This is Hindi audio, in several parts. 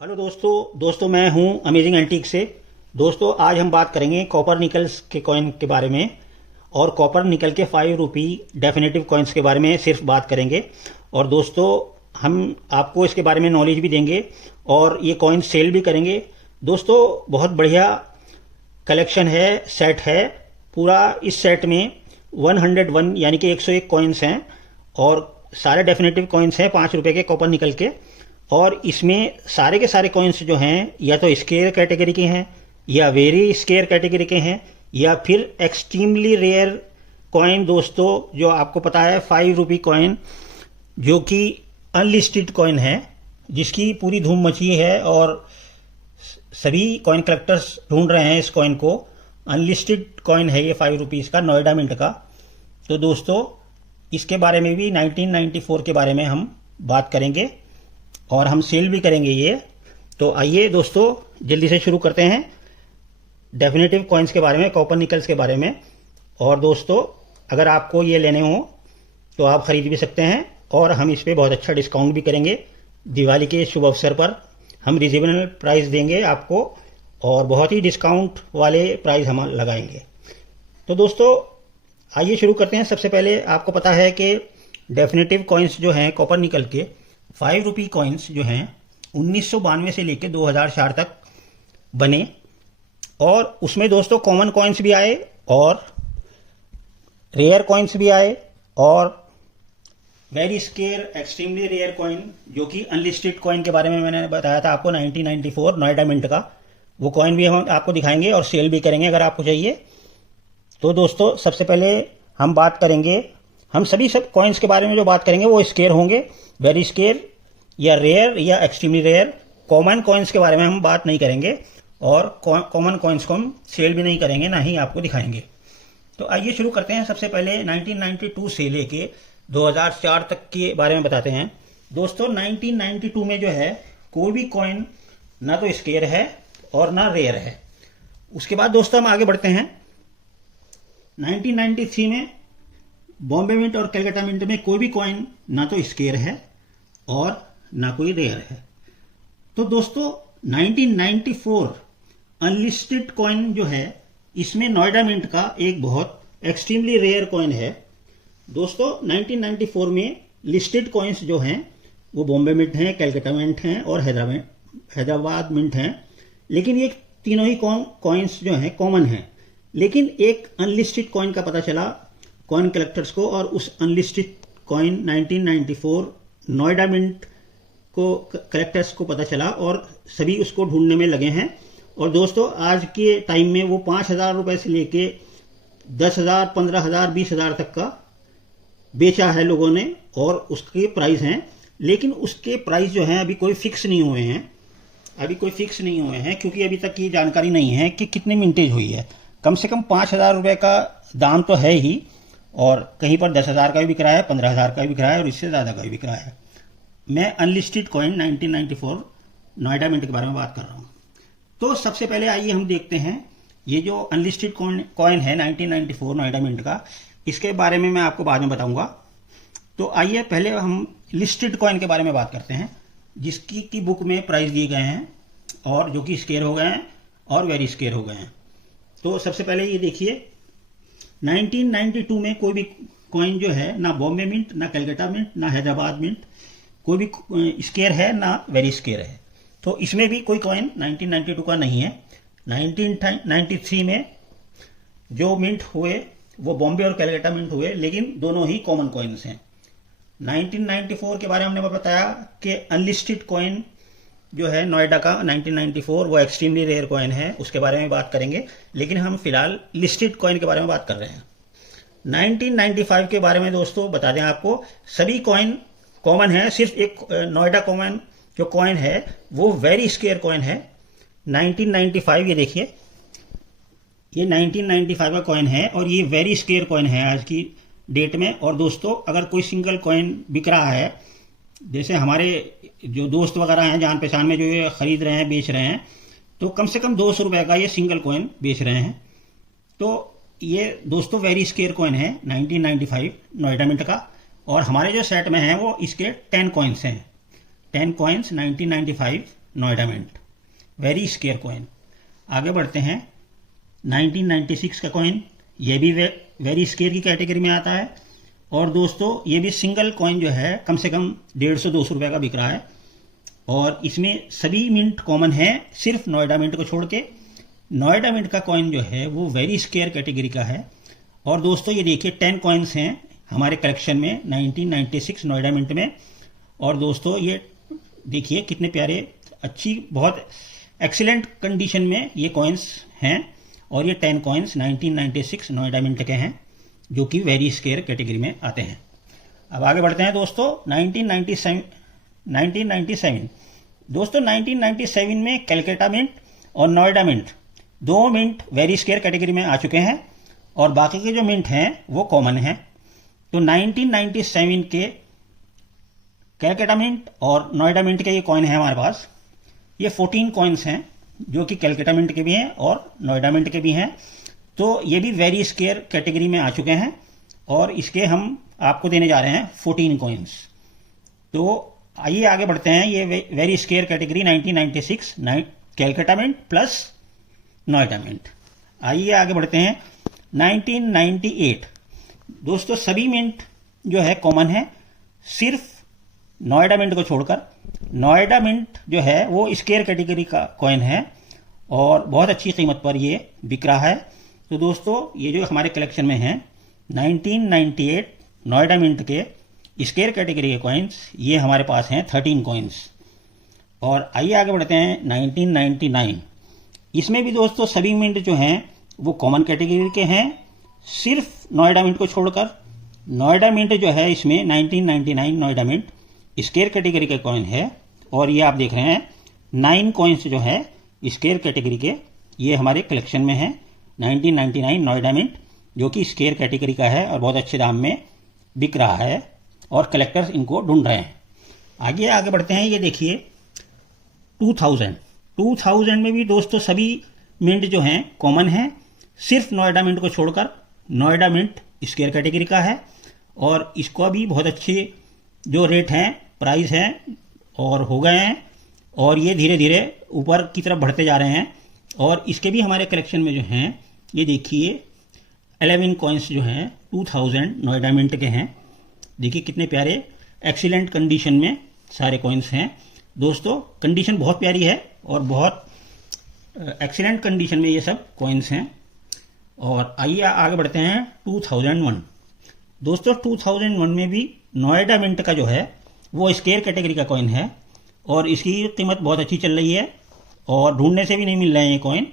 हेलो दोस्तों मैं हूं अमेजिंग एंटीक से। दोस्तों आज हम बात करेंगे कॉपर निकल्स के कॉइन के बारे में और कॉपर निकल के 5 रुपी डेफिनेटिव कॉइन्स के बारे में सिर्फ बात करेंगे। और दोस्तों हम आपको इसके बारे में नॉलेज भी देंगे और ये कॉइन सेल भी करेंगे। दोस्तों बहुत बढ़िया कलेक्शन है, सेट है पूरा। इस सेट में 101 यानी कि 101 कॉइन्स हैं और सारे डेफिनेटिव कॉइन्स हैं 5 रुपए के कॉपर निकल के। और इसमें सारे के सारे कॉइन्स जो हैं या तो स्केयर कैटेगरी के हैं या वेरी स्केयर कैटेगरी के हैं या फिर एक्सट्रीमली रेयर कॉइन। दोस्तों जो आपको पता है 5 रुपी कॉइन जो कि अनलिस्टेड कॉइन है, जिसकी पूरी धूम मची है और सभी कॉइन कलेक्टर्स ढूंढ रहे हैं इस कॉइन को। अनलिस्टेड कॉइन है ये 5 रुपीज का, नोएडा मिंट का। तो दोस्तों इसके बारे में भी 1994 के बारे में हम बात करेंगे और हम सेल भी करेंगे ये। तो आइए दोस्तों जल्दी से शुरू करते हैं डेफिनेटिव कॉइन्स के बारे में, कॉपर निकल्स के बारे में। और दोस्तों अगर आपको ये लेने हो तो आप खरीद भी सकते हैं और हम इस पर बहुत अच्छा डिस्काउंट भी करेंगे। दिवाली के शुभ अवसर पर हम रिजनेबल प्राइस देंगे आपको और बहुत ही डिस्काउंट वाले प्राइस हम लगाएंगे। तो दोस्तों आइए शुरू करते हैं। सबसे पहले आपको पता है कि डेफिनेटिव कॉइन्स जो हैं कॉपर निकल के 5 रुपी कॉइन्स जो हैं 1992 से लेकर 2004 तक बने। और उसमें दोस्तों कॉमन कॉइन्स भी आए और रेयर कॉइन्स भी आए और very scarce extremely rare coin जो कि अनलिस्टेड कॉइन के बारे में मैंने बताया था आपको 1994 नोएडा मिंट का। वो कॉइन भी हम आपको दिखाएंगे और सेल भी करेंगे अगर आपको चाहिए। तो दोस्तों सबसे पहले हम बात करेंगे, हम सभी सब कॉइन्स के बारे में जो बात करेंगे वो स्केयर होंगे, वेरी स्केयर या रेयर या एक्सट्रीमली रेयर। कॉमन कॉइन्स के बारे में हम बात नहीं करेंगे और कॉमन कॉइन्स को हम सेल भी नहीं करेंगे, ना ही आपको दिखाएंगे। तो आइए शुरू करते हैं। सबसे पहले 1992 से लेके 2004 तक के बारे में बताते हैं। दोस्तों 1992 में जो है कोई भी कॉइन ना तो स्केयर है और ना रेयर है। उसके बाद दोस्तों हम आगे बढ़ते हैं। 1993 में बॉम्बे मिंट और कलकत्ता मिंट में कोई भी कॉइन ना तो स्केयर है और ना कोई रेयर है। तो दोस्तों 1994 अनलिस्टेड कॉइन जो है इसमें नोएडा मिंट का एक बहुत एक्सट्रीमली रेयर कॉइन है। दोस्तों 1994 में लिस्टेड कॉइन्स जो हैं वो बॉम्बे मिंट हैं, कलकत्ता मिंट हैं और हैदराबाद मिंट हैं। लेकिन ये तीनों ही कॉइन्स जो हैं कॉमन हैं। लेकिन एक अनलिस्टेड कॉइन का पता चला कॉइन कलेक्टर्स को और उस अनलिस्टेड कॉइन 1994 नोएडा मिंट को कलेक्टर्स को पता चला और सभी उसको ढूंढने में लगे हैं। और दोस्तों आज के टाइम में वो 5,000 रुपए से लेके 10,000, 15,000, 20,000 तक का बेचा है लोगों ने और उसके प्राइस हैं। लेकिन उसके प्राइस जो हैं अभी कोई फिक्स नहीं हुए हैं, क्योंकि अभी तक ये जानकारी नहीं है कि कितने मिंटेज हुई है। कम से कम 5,000 रुपए का दाम तो है ही और कहीं पर 10,000 का भी बिक रहा है, 15,000 का भी बिक रहा है और इससे ज़्यादा का भी बिक रहा है। मैं अनलिस्टेड कॉइन 1994 नोएडा मिंट के बारे में बात कर रहा हूँ। तो सबसे पहले आइए हम देखते हैं ये जो अनलिस्टेड कॉइन है 1994 नोएडा मिंट का, इसके बारे में मैं आपको बाद में बताऊंगा। तो आइए पहले हम लिस्टेड कॉइन के बारे में बात करते हैं जिसकी की बुक में प्राइस दिए गए हैं और जो कि स्केयर हो गए हैं और वेरी स्केयर हो गए हैं। तो सबसे पहले ये देखिए 1992 में कोई भी कॉइन जो है ना बॉम्बे मिंट, ना कलकत्ता मिंट, ना हैदराबाद मिंट, कोई भी स्केयर है ना वेरी स्केयर है। तो इसमें भी कोई कॉइन 1992 का नहीं है। 1993 में जो मिंट हुए वो बॉम्बे और कलकत्ता मिंट हुए, लेकिन दोनों ही कॉमन कॉइन्स हैं। 1994 के बारे में हमने बताया कि अनलिस्टेड कॉइन जो है नोएडा का 1994 वो एक्सट्रीमली रेयर कॉइन है, उसके बारे में बात करेंगे। लेकिन हम फिलहाल लिस्टेड कॉइन के बारे में बात कर रहे हैं। 1995 के बारे में दोस्तों बता दें आपको, सभी कॉइन कॉमन है, सिर्फ एक नोएडा कॉमन जो कॉइन है वो वेरी स्केयर कॉइन है 1995। ये देखिए ये 1995 का कॉइन है और ये वेरी स्केयर कॉइन है आज की डेट में। और दोस्तों अगर कोई सिंगल कॉइन बिक रहा है, जैसे हमारे जो दोस्त वगैरह हैं जान पहचान में जो ये खरीद रहे हैं, बेच रहे हैं, तो कम से कम 200 रुपए का ये सिंगल कॉइन बेच रहे हैं। तो ये दोस्तों वेरी स्केयर कॉइन है 1995 नोएडा मिंट का। और हमारे जो सेट में है वो इसके 10 कॉइन्स हैं। 10 coins 1995 Noida mint, very scarce coin. आगे बढ़ते हैं 1996 का कॉइन, ये भी वेरी स्केयर की कैटेगरी में आता है। और दोस्तों ये भी सिंगल कॉइन जो है कम से कम 150-200 रुपये का बिक रहा है और इसमें सभी मिंट कॉमन है सिर्फ नोएडा मिंट को छोड़ के। नोएडा मिंट का कॉइन जो है वो वेरी स्केयर कैटेगरी का है। और दोस्तों ये देखिए 10 कॉइन्स हैं हमारे कलेक्शन में 1996 नोएडा मिंट में। और दोस्तों ये देखिए कितने प्यारे, अच्छी, बहुत एक्सीलेंट कंडीशन में ये कॉइन्स हैं। और ये 10 कॉइन्स 1996 नोएडा मिंट के हैं जो कि वेरी स्केयर कैटेगरी में आते हैं। अब आगे बढ़ते हैं दोस्तों 1997। दोस्तों 1997 में कलकत्ता मिंट और नोएडा मिंट, दो मिंट वेरी स्केयर कैटेगरी में आ चुके हैं और बाकी के जो मिंट हैं वो कॉमन हैं। तो 1997 के कलकत्ता मिंट और नोएडा मिंट के ये कॉइन है हमारे पास। ये 14 कॉइन्स हैं जो कि कलकत्ता मिंट के भी हैं और नोएडा मिंट के भी हैं। तो ये भी वेरी स्केयर कैटेगरी में आ चुके हैं और इसके हम आपको देने जा रहे हैं 14 कॉइन्स। तो आइए आगे बढ़ते हैं। ये very scarce category 1996 Calcutta mint plus Noida mint. आइए आगे बढ़ते हैं 1998। दोस्तों सभी मिंट जो है कॉमन है सिर्फ नोएडा मिंट को छोड़कर। नोएडा मिंट जो है वो स्केयर कैटेगरी का कॉइन है और बहुत अच्छी कीमत पर ये बिक रहा है। तो दोस्तों ये जो हमारे कलेक्शन में है 1998 नोएडा मिंट के स्केयर कैटेगरी के कॉइन्स, ये हमारे पास हैं 13 कॉइन्स। और आइए आगे बढ़ते हैं 1999। इसमें भी दोस्तों सभी मिंट जो हैं वो कॉमन कैटेगरी के हैं सिर्फ नोएडा मिंट को छोड़कर। नोएडा मिंट जो है इसमें 1999 नोएडा मिंट स्केयर कैटेगरी के कॉइन है और ये आप देख रहे हैं 9 कॉइन्स जो है स्केयर कैटेगरी के, ये हमारे कलेक्शन में है 1999 नोएडा मिंट जो कि स्केयर कैटेगरी का है और बहुत अच्छे दाम में बिक रहा है और कलेक्टर्स इनको ढूंढ रहे हैं। आगे बढ़ते हैं। ये देखिए 2000 में भी दोस्तों सभी मिंट जो हैं कॉमन हैं सिर्फ नोएडा मिंट को छोड़कर। नोएडा मिंट स्केयर कैटेगरी का है और इसको भी बहुत अच्छे जो रेट हैं, प्राइस हैं और हो गए हैं और ये धीरे धीरे ऊपर की तरफ बढ़ते जा रहे हैं। और इसके भी हमारे कलेक्शन में जो हैं ये देखिए 11 कॉइन्स जो हैं 2000 नोएडा मिंट के हैं। देखिए कितने प्यारे एक्सीलेंट कंडीशन में सारे कॉइन्स हैं। दोस्तों कंडीशन बहुत प्यारी है और बहुत एक्सीलेंट कंडीशन में ये सब कॉइन्स हैं। और आइए आगे बढ़ते हैं 2001। दोस्तों 2001 में भी नोएडा मिंट का जो है वो स्केयर कैटेगरी का कॉइन है और इसकी कीमत बहुत अच्छी चल रही है और ढूंढने से भी नहीं मिल रहे हैं ये कॉइन।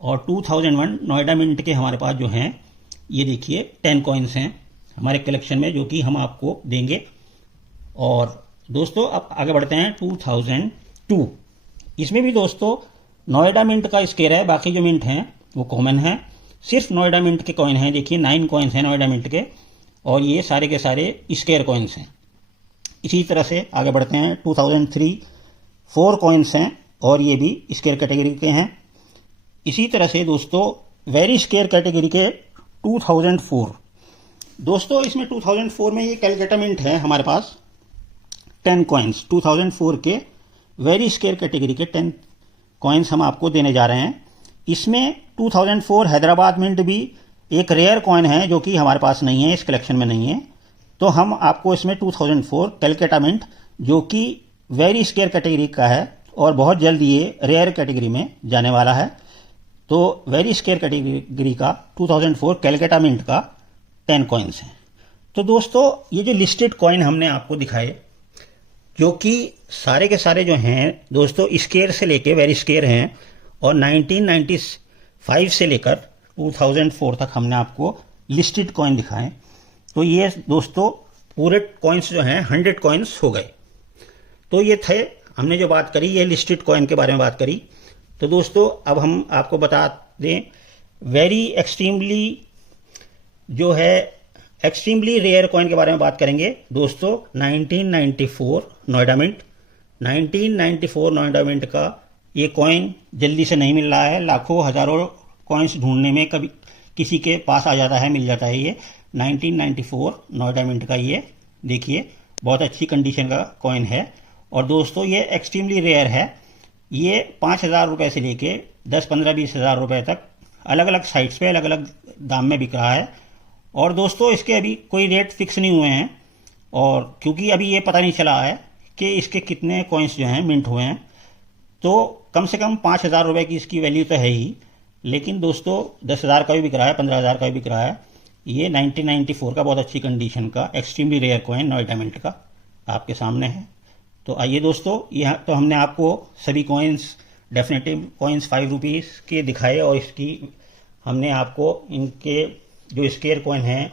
और 2001 नोएडा मिंट के हमारे पास जो हैं ये देखिए 10 कॉइन्स हैं हमारे कलेक्शन में जो कि हम आपको देंगे। और दोस्तों अब आगे बढ़ते हैं 2002। इसमें भी दोस्तों नोएडा मिंट का स्केयर है, बाकी जो मिंट हैं वो कॉमन है। सिर्फ नोएडा मिंट के कॉइन हैं, देखिए 9 कॉइन्स हैं नोएडा मिंट के और ये सारे के सारे स्केयर कॉइन्स हैं। इसी तरह से आगे बढ़ते हैं 2003 4 कॉइन्स हैं और ये भी स्केयर कैटेगरी के हैं। इसी तरह से दोस्तों वेरी स्केयर कैटेगरी के 2004। दोस्तों इसमें 2004 में ये कलकत्ता मिंट है हमारे पास 10 कॉइन्स। 2004 के वेरी स्केयर कैटेगरी के 10 कॉइन्स हम आपको देने जा रहे हैं। इसमें 2004 हैदराबाद मिंट भी एक रेयर कॉइन है जो कि हमारे पास नहीं है, इस कलेक्शन में नहीं है। तो हम आपको इसमें 2004 कलकत्ता मिंट जो कि वेरी स्केयर कैटेगरी का है और बहुत जल्द ये रेयर कैटेगरी में जाने वाला है। तो वेरी स्केयर कैटेगरी का 2004 कलकत्ता मिंट का 10 कॉइन्स हैं। तो दोस्तों ये जो लिस्टेड कॉइन हमने आपको दिखाए जो कि सारे के सारे जो हैं दोस्तों स्केयर से लेके वेरी स्केयर हैं और 1995 से लेकर 2004 तक हमने आपको लिस्टेड कॉइन दिखाए। तो ये दोस्तों पूरे कॉइन्स जो हैं 100 कॉइन्स हो गए। तो ये थे, हमने जो बात करी ये लिस्टेड कॉइन के बारे में बात करी। तो दोस्तों अब हम आपको बता दें वेरी एक्सट्रीमली जो है एक्सट्रीमली रेयर कॉइन के बारे में बात करेंगे। दोस्तों 1994 नोएडा मिंट, 1994 नोएडा मिंट का ये कॉइन जल्दी से नहीं मिल रहा है। लाखों हजारों कॉइन्स ढूंढने में कभी किसी के पास आ जाता है, मिल जाता है। ये 1994 नोएडा मिंट का ये देखिए बहुत अच्छी कंडीशन का कॉइन है और दोस्तों ये एक्सट्रीमली रेयर है। ये 5,000 रुपये से लेके 10, 15, 20 हज़ार रुपये तक अलग अलग साइट्स पे अलग अलग दाम में बिक रहा है। और दोस्तों इसके अभी कोई रेट फिक्स नहीं हुए हैं, और क्योंकि अभी ये पता नहीं चला है कि इसके कितने कॉइन्स जो हैं मिंट हुए हैं, तो कम से कम 5,000 रुपये की इसकी वैल्यू तो है ही। लेकिन दोस्तों 10,000 का भी बिक रहा है, 15,000 का भी बिक रहा है। ये 1994 का बहुत अच्छी कंडीशन का extremely rare coin Noida mint का आपके सामने है। तो आइए दोस्तों, यहाँ तो हमने आपको सभी कॉइन्स, डेफिनेटिव कॉइन्स 5 रुपीज़ के दिखाए, और इसकी हमने आपको इनके जो स्केयर कॉइन हैं,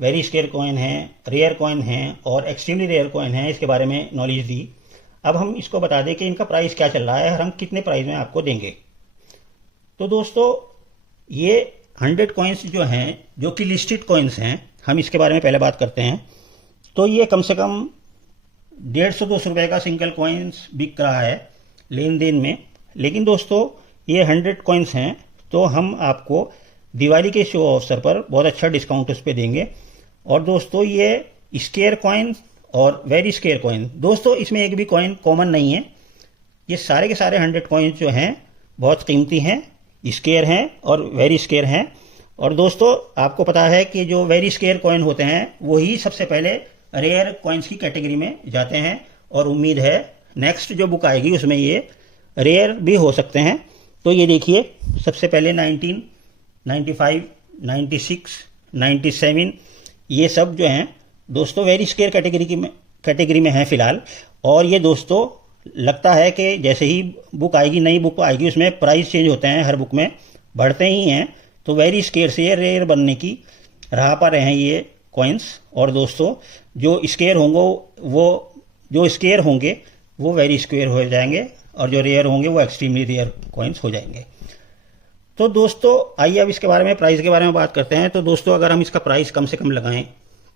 वेरी स्केयर कॉइन हैं, रेयर कॉइन हैं और एक्सट्रीमली रेयर कॉइन हैं, इसके बारे में नॉलेज दी। अब हम इसको बता दें कि इनका प्राइस क्या चल रहा है और हम कितने प्राइस में आपको देंगे। तो दोस्तों ये 100 कॉइन्स जो हैं, जो कि लिस्टेड कॉइन्स हैं, हम इसके बारे में पहले बात करते हैं। तो ये कम से कम 150-200 रुपये का सिंगल कॉइन्स बिक रहा है लेन देन में। लेकिन दोस्तों ये 100 कॉइन्स हैं, तो हम आपको दिवाली के शुभ अवसर पर बहुत अच्छा डिस्काउंट उस पर देंगे। और दोस्तों ये स्केयर कॉइन और वेरी स्केयर कॉइन, दोस्तों इसमें एक भी कॉइन कॉमन नहीं है। ये सारे के सारे 100 कॉइन्स जो हैं बहुत कीमती हैं, स्केयर हैं और वेरी स्केयर हैं। और दोस्तों आपको पता है कि जो वेरी स्केयर कॉइन होते हैं वही सबसे पहले रेयर कॉइन्स की कैटेगरी में जाते हैं, और उम्मीद है नेक्स्ट जो बुक आएगी उसमें ये रेयर भी हो सकते हैं। तो ये देखिए, सबसे पहले 1995, 96, 97 ये सब जो हैं दोस्तों वेरी स्केयर कैटेगरी में हैं फिलहाल। और ये दोस्तों लगता है कि जैसे ही बुक आएगी, नई बुक आएगी, उसमें प्राइस चेंज होते हैं, हर बुक में बढ़ते ही हैं। तो वेरी स्केयर से रेयर बनने की राह पर हैं ये कॉइन्स। और दोस्तों जो स्केयर होंगे वो वेरी स्केयर हो जाएंगे, और जो रेयर होंगे वो एक्सट्रीमली रेयर कॉइन्स हो जाएंगे। तो दोस्तों आइए अब इसके बारे में, प्राइस के बारे में बात करते हैं। तो दोस्तों अगर हम इसका प्राइस कम से कम लगाएं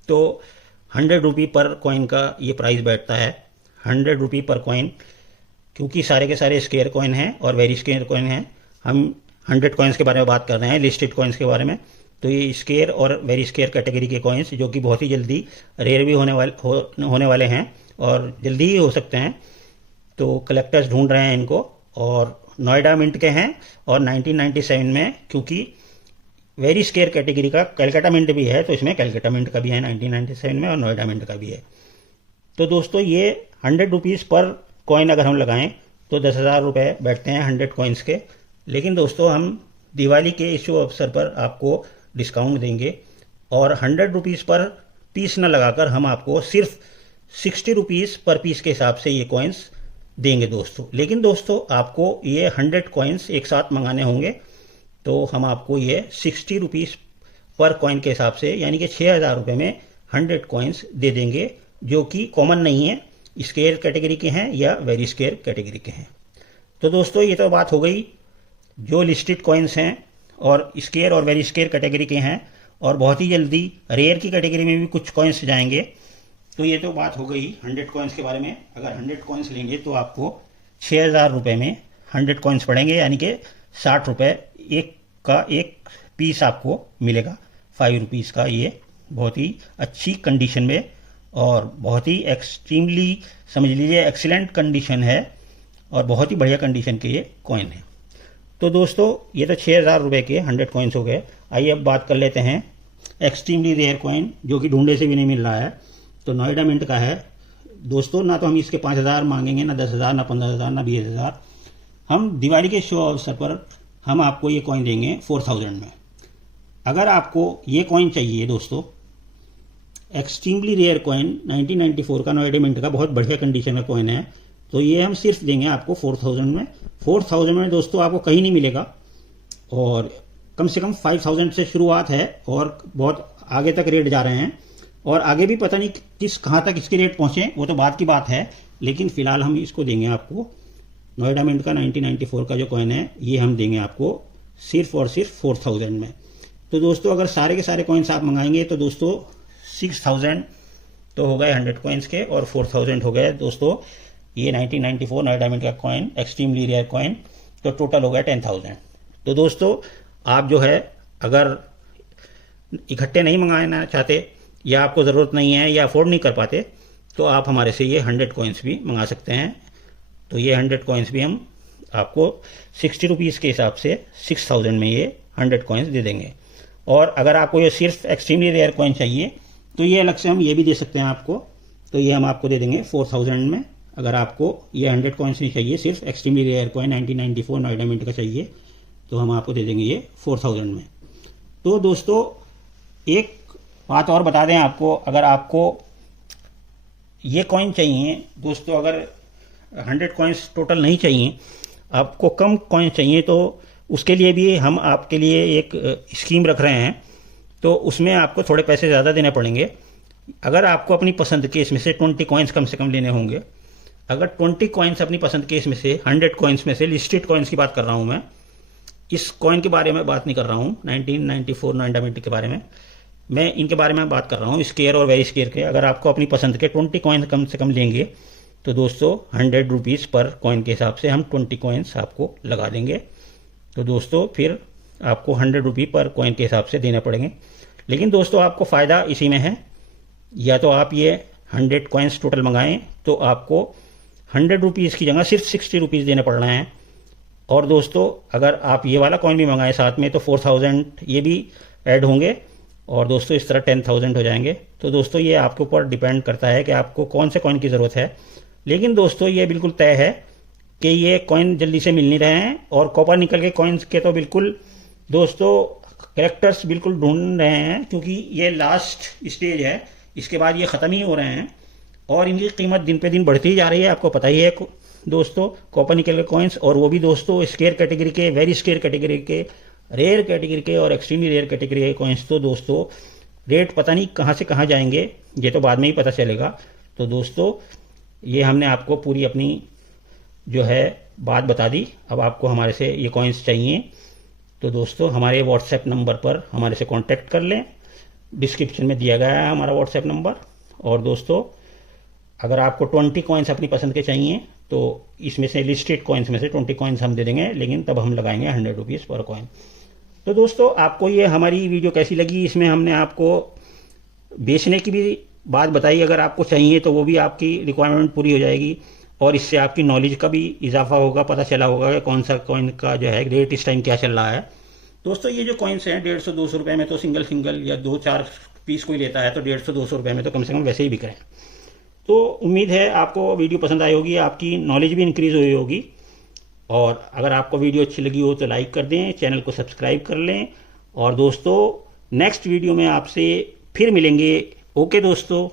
तो 100 रुपये पर कॉइन का ये प्राइस बैठता है। 100 रुपये पर कॉइन, क्योंकि सारे के सारे स्केयर कॉइन हैं और वेरी स्केयर कॉइन हैं। हम 100 कॉइन्स के बारे में बात कर रहे हैं, लिस्टेड कॉइन्स के बारे में। तो ये स्केयर और वेरी स्केयर कैटेगरी के कॉइन्स जो कि बहुत ही जल्दी रेयर भी होने वाले हैं और जल्दी ही हो सकते हैं। तो कलेक्टर्स ढूंढ रहे हैं इनको, और नोएडा मिंट के हैं। और 1997 में, क्योंकि वेरी स्केयर कैटेगरी का कलकत्ता मिंट भी है, तो इसमें कलकत्ता मिंट का भी है 1997 में, और नोएडा मिंट का भी है। तो दोस्तों ये 100 रुपीज़ पर कॉइन अगर हम लगाएं तो 10,000 रुपये बैठते हैं 100 कॉइन्स के। लेकिन दोस्तों हम दिवाली के इस शुभ अवसर पर आपको डिस्काउंट देंगे, और 100 रुपीज़ पर पीस न लगाकर हम आपको सिर्फ 60 रुपीज़ पर पीस के हिसाब से ये कॉइन्स देंगे दोस्तों। लेकिन दोस्तों आपको ये 100 कॉइन्स एक साथ मंगाने होंगे, तो हम आपको ये 60 रुपीज़ पर कॉइन के हिसाब से, यानी कि 6,000 रुपये में 100 कॉइन्स दे देंगे, जो कि कॉमन नहीं है, स्केयर कैटेगरी के हैं या वेरी स्केयर कैटेगरी के हैं। तो दोस्तों ये तो बात हो गई जो लिस्टेड कॉइन्स हैं और स्केयर और वेरी स्केयर कैटेगरी के हैं, और बहुत ही जल्दी रेयर की कैटेगरी में भी कुछ कॉइन्स जाएंगे। तो ये तो बात हो गई 100 कॉइन्स के बारे में। अगर 100 कॉइन्स लेंगे तो आपको 6,000 रुपये में 100 कॉइन्स पड़ेंगे, यानी कि 60 रुपये एक का एक पीस आपको मिलेगा 5 रुपीज़ का। ये बहुत ही अच्छी कंडीशन में और बहुत ही एक्सट्रीमली, समझ लीजिए एक्सीलेंट कंडीशन है, और बहुत ही बढ़िया कंडीशन के ये कॉइन है। तो दोस्तों ये तो 6,000 रुपये के 100 कॉइन्स हो गए। आइए अब बात कर लेते हैं एक्सट्रीमली रेयर कॉइन, जो कि ढूंढे से भी नहीं मिल रहा है। तो नोएडा मिंट का है दोस्तों। ना तो हम इसके 5,000 मांगेंगे, ना 10,000, ना 15,000, ना 20,000। हम दिवाली के शुभ अवसर पर हम आपको ये कॉइन देंगे 4,000 में। अगर आपको ये कॉइन चाहिए दोस्तों, एक्सट्रीमली रेयर कॉइन 1994 का नोएडा मिंट का बहुत बढ़िया कंडीशन का कॉइन है, तो ये हम सिर्फ देंगे आपको 4,000 में। 4,000 में दोस्तों आपको कहीं नहीं मिलेगा, और कम से कम 5,000 से शुरुआत है और बहुत आगे तक रेट जा रहे हैं, और आगे भी पता नहीं कहाँ तक इसके रेट पहुँचे, वो तो बात की बात है। लेकिन फिलहाल हम इसको देंगे आपको, नोएडा मिंट का 1994 का जो कॉइन है ये हम देंगे आपको सिर्फ और सिर्फ 4,000 में। तो दोस्तों अगर सारे के सारे कॉइन्स आप मंगाएंगे तो दोस्तों 6,000 तो हो गए 100 कॉइन्स के, और 4,000 हो गए दोस्तों ये 1994 नोएडा मिंट का कॉइन, एक्सट्रीमली रेयर कॉइन। तो टोटल हो गया 10,000। तो दोस्तों आप जो है अगर इकट्ठे नहीं मंगाना चाहते, या आपको ज़रूरत नहीं है, या अफोर्ड नहीं कर पाते, तो आप हमारे से ये 100 कॉइन्स भी मंगा सकते हैं। तो ये 100 कॉइन्स भी हम आपको 60 रुपीज़ के हिसाब से 6000 में ये 100 कॉइन्स दे देंगे। और अगर आपको ये सिर्फ एक्सट्रीमली रेयर कॉइन चाहिए तो ये अलग से हम ये भी दे सकते हैं आपको, तो ये हम आपको दे देंगे 4000 में। अगर आपको ये 100 कॉइन्स नहीं चाहिए, सिर्फ extremely rare coin 1994 Noida mint का चाहिए, तो हम आपको दे देंगे ये 4000 में। तो दोस्तों एक बात और बता दें आपको, अगर आपको ये कॉइन चाहिए दोस्तों, अगर 100 कॉइन्स टोटल नहीं चाहिए, आपको कम कॉइन चाहिए, तो उसके लिए भी हम आपके लिए एक स्कीम रख रहे हैं। तो उसमें आपको थोड़े पैसे ज़्यादा देने पड़ेंगे। अगर आपको अपनी पसंद के इसमें से 20 कॉइन्स कम से कम लेने होंगे, अगर 20 कॉइन्स अपनी पसंद के इसमें से 100 कॉइन्स में से लिस्टेड कॉइन्स की बात कर रहा हूँ इस कॉइन के बारे में बात नहीं कर रहा हूँ 1994 नोएडा मिंट के बारे में, मैं इनके बारे में बात कर रहा हूँ स्केयर और वेरी स्केयर के। अगर आपको अपनी पसंद के 20 कॉइन कम से कम लेंगे तो दोस्तों 100 रुपीज़ पर कॉइन के हिसाब से हम 20 कॉइन्स आपको लगा देंगे। तो दोस्तों फिर आपको 100 रुपये पर कॉइन के हिसाब से देने पड़ेंगे। लेकिन दोस्तों आपको फ़ायदा इसी में है, या तो आप ये 100 कॉइन्स टोटल मंगाएं तो आपको 100 रुपीज़ की जगह सिर्फ 60 रुपीज़ देने पड़ रहे हैं। और दोस्तों अगर आप ये वाला कॉइन भी मंगाएं साथ में तो 4000 ये भी ऐड होंगे, और दोस्तों इस तरह 10,000 हो जाएंगे। तो दोस्तों ये आपके ऊपर डिपेंड करता है कि आपको कौन से कॉइन की ज़रूरत है। लेकिन दोस्तों ये बिल्कुल तय है कि ये कॉइन जल्दी से मिल नहीं रहे हैं, और कॉपर निकल के कॉइन्स के तो बिल्कुल दोस्तों करेक्टर्स बिल्कुल ढूंढ रहे हैं, क्योंकि ये लास्ट स्टेज है, इसके बाद ये ख़त्म ही हो रहे हैं और इनकी कीमत दिन पे दिन बढ़ती ही जा रही है। आपको पता ही है दोस्तों कॉपर निकल के कॉइन्स, और वो भी दोस्तों स्केयर कैटेगरी के, वेरी स्केयर कैटेगरी के, रेयर कैटेगरी के और एक्सट्रीमली रेयर कैटेगरी के कॉइन्स तो दोस्तों रेट पता नहीं कहाँ से कहाँ जाएंगे, ये तो बाद में ही पता चलेगा। तो दोस्तों ये हमने आपको पूरी अपनी जो है बात बता दी। अब आपको हमारे से ये कॉइन्स चाहिए तो दोस्तों हमारे व्हाट्सएप नंबर पर हमारे से कांटेक्ट कर लें, डिस्क्रिप्शन में दिया गया है हमारा व्हाट्सएप नंबर। और दोस्तों अगर आपको 20 कॉइन्स अपनी पसंद के चाहिए तो इसमें से लिस्टेड कॉइन्स में से 20 कॉइन्स हम दे देंगे, लेकिन तब हम लगाएंगे 100 रुपीज़ पर कॉइन। तो दोस्तों आपको ये हमारी वीडियो कैसी लगी, इसमें हमने आपको बेचने की भी बात बताई, अगर आपको चाहिए तो वो भी आपकी रिक्वायरमेंट पूरी हो जाएगी, और इससे आपकी नॉलेज का भी इजाफा होगा, पता चला होगा कि कौन सा कॉइन का जो है रेट इस टाइम क्या चल रहा है। दोस्तों ये जो कॉइन्स हैं 150-200 रुपये में तो सिंगल या 2-4 पीस कोई लेता है तो 150-200 रुपये में तो कम से कम वैसे ही बिक रहे हैं। तो उम्मीद है आपको वीडियो पसंद आई होगी, आपकी नॉलेज भी इंक्रीज़ हुई होगी। और अगर आपको वीडियो अच्छी लगी हो तो लाइक कर दें, चैनल को सब्सक्राइब कर लें। और दोस्तों नेक्स्ट वीडियो में आपसे फिर मिलेंगे। ओके दोस्तों।